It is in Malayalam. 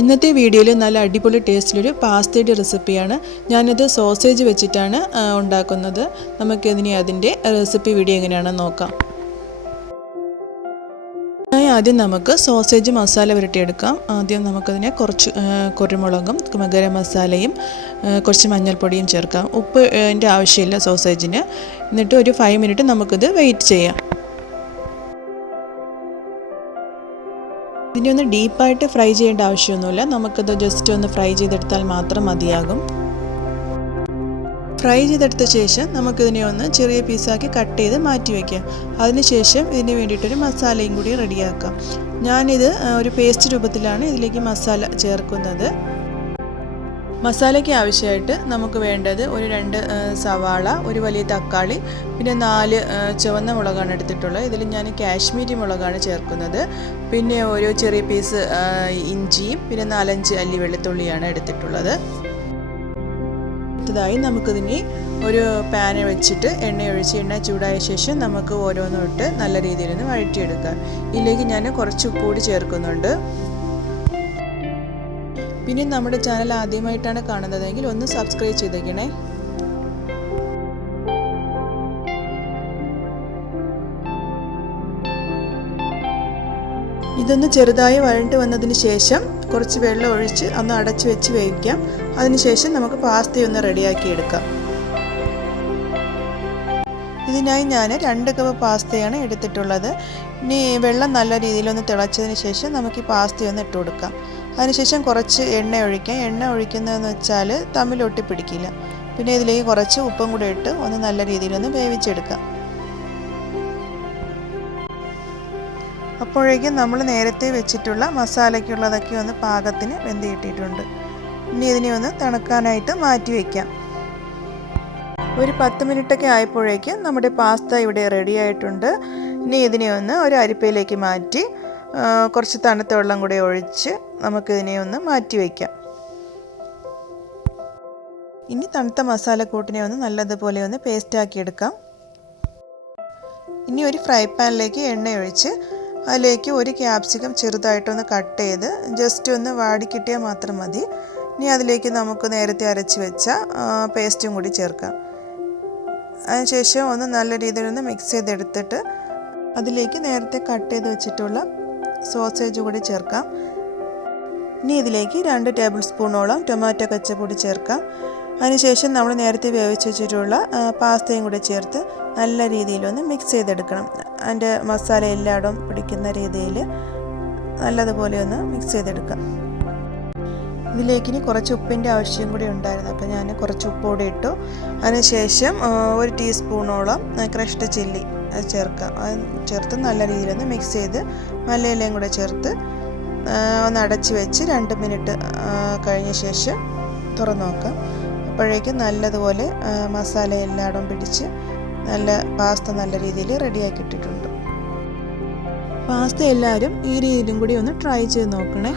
ഇന്നത്തെ വീഡിയോയിൽ നല്ല അടിപൊളി ടേസ്റ്റിലൊരു പാസ്തയുടെ റെസിപ്പിയാണ് ഞാനിത് സോസേജ് വെച്ചിട്ടാണ് ഉണ്ടാക്കുന്നത്. നമുക്കിതിനെ അതിന്റെ റെസിപ്പി വീഡിയോ എങ്ങനെയാണെന്ന് നോക്കാം. ആദ്യം നമുക്ക് സോസേജ് മസാല പുരട്ടിയെടുക്കാം. ആദ്യം നമുക്കതിനെ കുറച്ച് കുരുമുളകും ഗരം മസാലയും കുറച്ച് മഞ്ഞൾപ്പൊടിയും ചേർക്കാം. ഉപ്പ് എന്റെ ആവശ്യമില്ല സോസേജിന്. എന്നിട്ട് ഒരു ഫൈവ് മിനിറ്റ് നമുക്കിത് വെയിറ്റ് ചെയ്യാം. ഇതിനെ ഒന്ന് ഡീപ്പായിട്ട് ഫ്രൈ ചെയ്യേണ്ട ആവശ്യമൊന്നുമില്ല. നമുക്കിത് ജസ്റ്റ് ഒന്ന് ഫ്രൈ ചെയ്തെടുത്താൽ മാത്രം മതിയാകും. ഫ്രൈ ചെയ്തെടുത്ത ശേഷം നമുക്കിതിനെ ഒന്ന് ചെറിയ പീസാക്കി കട്ട് ചെയ്ത് മാറ്റി വയ്ക്കാം അതിനുശേഷം ഇതിന് വേണ്ടിയിട്ടൊരു മസാലയും കൂടി റെഡിയാക്കാം ഞാനിത് ഒരു പേസ്റ്റ് രൂപത്തിലാണ് ഇതിലേക്ക് മസാല ചേർക്കുന്നത്. മസാലയ്ക്ക് ആവശ്യമായിട്ട് നമുക്ക് വേണ്ടത് ഒരു രണ്ട് സവാള ഒരു വലിയ തക്കാളി പിന്നെ നാല് ചുവന്ന മുളകാണ് എടുത്തിട്ടുള്ളത്. ഇതിൽ ഞാൻ കാശ്മീരി മുളകാണ് ചേർക്കുന്നത്. പിന്നെ ഒരു ചെറിയ പീസ് ഇഞ്ചിയും പിന്നെ നാലഞ്ച് അല്ലി വെളുത്തുള്ളിയാണ് എടുത്തിട്ടുള്ളത്. അടുത്തതായി നമുക്കിതിനി ഒരു പാന് വെച്ചിട്ട് എണ്ണ ഒഴിച്ച് എണ്ണ ചൂടായ ശേഷം നമുക്ക് ഓരോന്നും ഇട്ട് നല്ല രീതിയിൽ ഒന്ന് വഴറ്റിയെടുക്കാം. ഇതിലേക്ക് ഞാൻ കുറച്ച് ഉപ്പ് കൂടി ചേർക്കുന്നുണ്ട്. പിന്നെ നമ്മുടെ ചാനൽ ആദ്യമായിട്ടാണ് കാണുന്നതെങ്കിൽ ഒന്ന് സബ്സ്ക്രൈബ് ചെയ്തേക്കണേ. ഇതൊന്ന് ചെറുതായി വഴണ്ട് വന്നതിന് ശേഷം കുറച്ച് വെള്ളം ഒഴിച്ച് ഒന്ന് അടച്ച് വെച്ച് വേവിക്കാം. അതിനുശേഷം നമുക്ക് പാസ്തയൊന്ന് റെഡിയാക്കി എടുക്കാം. ഇതിനായി ഞാൻ രണ്ട് കപ്പ് പാസ്തയാണ് എടുത്തിട്ടുള്ളത്. ഇനി വെള്ളം നല്ല രീതിയിലൊന്ന് തിളച്ചതിന് ശേഷം നമുക്ക് ഈ പാസ്തയൊന്ന് ഇട്ട് കൊടുക്കാം. അതിനുശേഷം കുറച്ച് എണ്ണ ഒഴിക്കാം. എണ്ണ ഒഴിക്കുന്നതെന്ന് വെച്ചാൽ തമ്മിൽ ഒട്ടിപ്പിടിക്കില്ല പിന്നെ ഇതിലേക്ക് കുറച്ച് ഉപ്പും കൂടെ ഇട്ട് ഒന്ന് നല്ല രീതിയിലൊന്ന് വേവിച്ചെടുക്കാം. അപ്പോഴേക്കും നമ്മൾ നേരത്തെ വെച്ചിട്ടുള്ള മസാലയ്ക്കുള്ളതൊക്കെ ഒന്ന് പാകത്തിന് വെന്ത് കിട്ടിയിട്ടുണ്ട് ഇനി ഇതിനെ ഒന്ന് തണുക്കാനായിട്ട് മാറ്റി വയ്ക്കാം ഒരു പത്ത് മിനിറ്റൊക്കെ ആയപ്പോഴേക്കും നമ്മുടെ പാസ്ത ഇവിടെ റെഡി ആയിട്ടുണ്ട്. ഇനി ഇതിനെ ഒന്ന് ഒരു അരിപ്പയിലേക്ക് മാറ്റി കുറച്ച് തണുത്ത വെള്ളം കൂടെ ഒഴിച്ച് നമുക്കിതിനെ ഒന്ന് മാറ്റി വയ്ക്കാം. ഇനി തണുത്ത മസാലക്കൂട്ടിനെ ഒന്ന് നല്ലതുപോലെ ഒന്ന് പേസ്റ്റാക്കി എടുക്കാം. ഇനി ഒരു ഫ്രൈ പാനിലേക്ക് എണ്ണ ഒഴിച്ച് അതിലേക്ക് ഒരു ക്യാപ്സിക്കം ചെറുതായിട്ടൊന്ന് കട്ട് ചെയ്ത് ജസ്റ്റ് ഒന്ന് വാടിക്കിട്ടിയാൽ മാത്രം മതി. ഇനി അതിലേക്ക് നമുക്ക് നേരത്തെ അരച്ച് വെച്ച പേസ്റ്റും കൂടി ചേർക്കാം. അതിനുശേഷം ഒന്ന് നല്ല രീതിയിൽ ഒന്ന് മിക്സ് ചെയ്തെടുത്തിട്ട് അതിലേക്ക് നേരത്തെ കട്ട് ചെയ്ത് വെച്ചിട്ടുള്ള സോസേജ് കൂടി ചേർക്കാം. ഇനി ഇതിലേക്ക് രണ്ട് ടേബിൾ സ്പൂണോളം ടൊമാറ്റോ കച്ചപ്പൊടി ചേർക്കാം. അതിനുശേഷം നമ്മൾ നേരത്തെ വേവിച്ച് വെച്ചിട്ടുള്ള പാസ്തയും കൂടി ചേർത്ത് നല്ല രീതിയിലൊന്ന് മിക്സ് ചെയ്തെടുക്കണം. അതിന്റെ മസാല എല്ലായിടവും പിടിക്കുന്ന രീതിയിൽ നല്ലതുപോലെ ഒന്ന് മിക്സ് ചെയ്തെടുക്കാം. ഇതിലേക്ക് ഇനി കുറച്ച് ഉപ്പിന്റെ ആവശ്യം കൂടി ഉണ്ടായിരുന്നു. അപ്പോൾ ഞാൻ കുറച്ച് ഉപ്പ് കൂടി ഇട്ടു. അതിനുശേഷം ഒരു ടീസ്പൂണോളം ക്രഷ്ഡ് ചില്ലി അത് ചേർക്കാം. അത് ചേർത്ത് നല്ല രീതിയിലൊന്ന് മിക്സ് ചെയ്ത് മല്ലയിലയും കൂടെ ചേർത്ത് ഒന്ന് അടച്ച് വെച്ച് രണ്ട് മിനിറ്റ് കഴിഞ്ഞ ശേഷം തുറന്നു നോക്കാം. അപ്പോഴേക്കും നല്ലതുപോലെ മസാല എല്ലായിടം പിടിച്ച് നല്ല പാസ്ത നല്ല രീതിയിൽ റെഡിയാക്കി ഇട്ടിട്ടുണ്ട്. പാസ്ത എല്ലാവരും ഈ രീതിയിലും കൂടി ഒന്ന് ട്രൈ ചെയ്ത് നോക്കണേ.